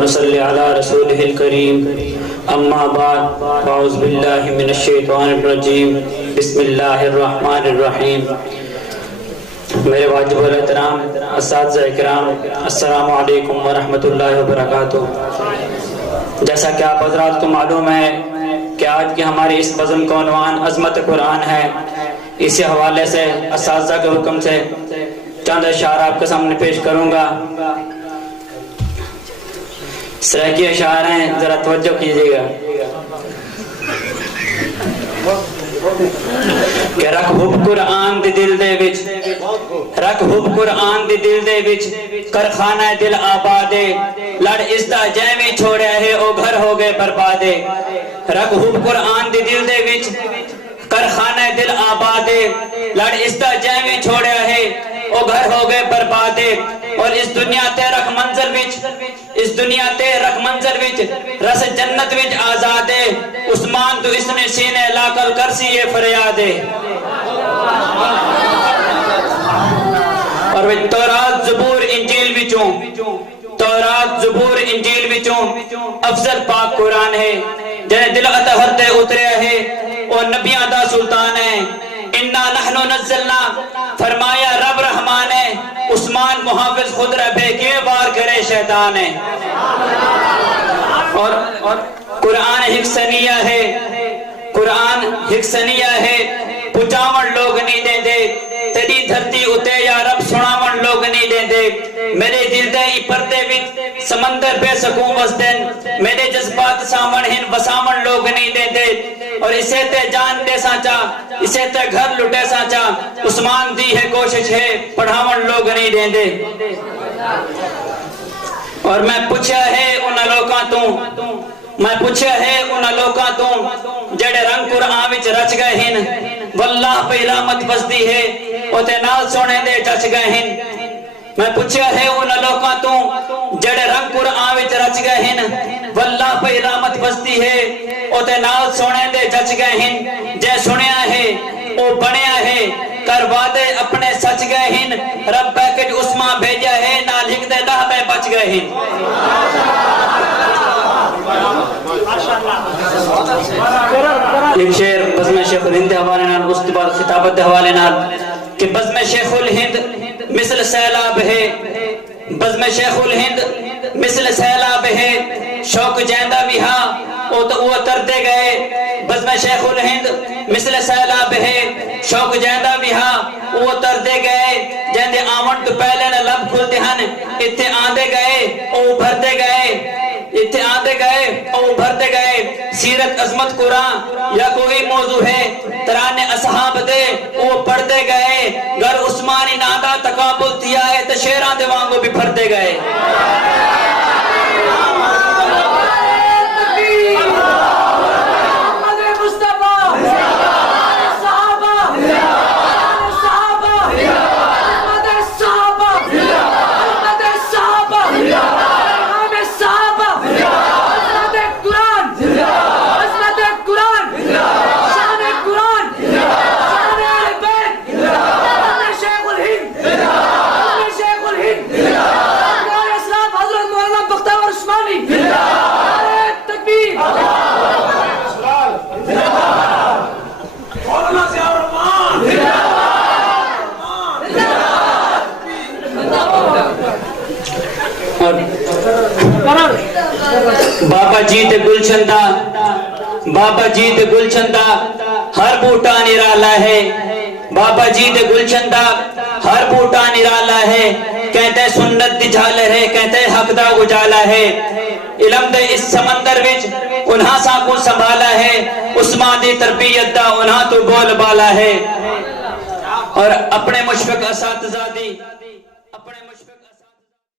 ونصلي على رسوله الكريم اما بعد اعوذ باللہ من الشیطان الرجیم بسم اللہ الرحمن الرحیم۔ میرے واجب الاحترام اساتذہ اکرام، السلام علیکم ورحمۃ اللہ وبرکاتہ۔ جیسا کہ آپ حضرات کو معلوم ہے کہ آج کی ہماری اس بزم کا عنوان عظمت قرآن ہے، اسی حوالے سے اساتذہ کے حکم سے چند اشعار آپ کے سامنے پیش کروں گا۔ سرائکی اشعار ہیں، ذرا توجہ کیجیے گا کہ رکھ حب قرآن دی دل دے وچ، رکھ حب قرآن دی دل دے وچ، کر خانہ دل آبادے، لڑ اس دا جیویں چھوڑیا ہے او گھر ہو گئے بربادے۔ رکھ حب قرآن دی دل دے وچ، کر خانہ دل آبادے، لڑ اس دا جیویں چھوڑیا ہے او گھر ہو گئے بربادے۔ اور اس دنیا تے رکھ منظر وچ، اس دنیا تے رکھ منظر وچ، رس جنت وچ آزادے، عثمان تو اس نے سینے لا کر کرسی یہ فریادے۔ اور تورات زبور انجیل وچوں، تورات زبور انجیل وچوں افضل پاک قرآن ہے، جنہیں دل اطہر تے اتریا ہے اور نبیاں دا سلطان ہے۔ انا نحن نزلنا، فرمایا رب رحمان ہے، عثمان محافظ خود ربے کے وار کرے شیطان ہے۔ اور قرآن حکسنیہ ہے، قرآن حکسنیہ ہے، پچاون لوگ نہیں دیں دے، تیری دھرتی اتے یا رب سناون لوگ نہیں دیں دے۔ میرے دل دے ای پردے وچ سمندر بے سکون وسدن، میرے جذبات سامن ہن وسامن لوگ نہیں دیں دے۔ اور اسے تے جان دے سانچا، اسے تے گھر لٹے سانچا، عثمان دی ہے کوشش ہے پڑھاون لوگ نہیں دیں دے۔ اور میں پوچھا ہے انہاں لوکاں تو، میں پوچھا ہے انہاں لوکاں تو جڑے رنگ قرآن وچ رچ گئے ہن، واللہ پہ علامت بسدی ہے او تے نال سونے دے چچ گئے ہن۔ میں پوچھا ہے انہاں لوکاں تو جڑے رنگ قرآن وچ رچ گئے ہن، واللہ پہ علامت بسدی ہے او تے نال سونے دے چچ گئے ہن۔ جے سنیا ہے او بنیا ہے، کر وعدے اپنے سچ گئے ہن، رب پیکج عثمان بھیجا ہے، نال ہک دے دہ پہ بچ گئے ہن۔ ایک شعر بزم شیخ الہند حوالے نال، اس کے بعد خطابت دے حوالے نال کہ بزم شیخ الہند مثل سیلاب ہے، بزم شیخ الہند مثل سیلاب ہے، شوق جیندہ بھی ہاں او تو وہ تردے گئے۔ بزم شیخ الہند مثل سیلاب ہے، شوق جیندہ بھی ہاں وہ تردے گئے۔ جیندے آمن تو پہلے نہ لب کھلتے ہن، اتھے آندے گئے او بھردے گئے، اتھے آندے گئے او بھردے گئے۔ سیرت عظمت قرآن یا کوئی موضوع ہے، ترانے اصحاب دے وہ پڑھتے گئے۔ گر عثمانی نادا تقابل دیا ہے تو شیران دے وانگو بھی پھردے گئے۔ بابا جیت گلشندہ، بابا جیت گلشندہ ہر بوٹا نرالا ہے، بابا جیت گلشندہ ہر بوٹا نرالا ہے۔ کہتے سنت دی جھالر ہے، کہتے حق دا اجالا ہے۔ علم دے اس سمندر وچ انہاں سا کو سنبھالا ہے، عثمان دی تربیت دا انہاں تو بول بالا ہے۔ اور اپنے مشفق اساتذہ دی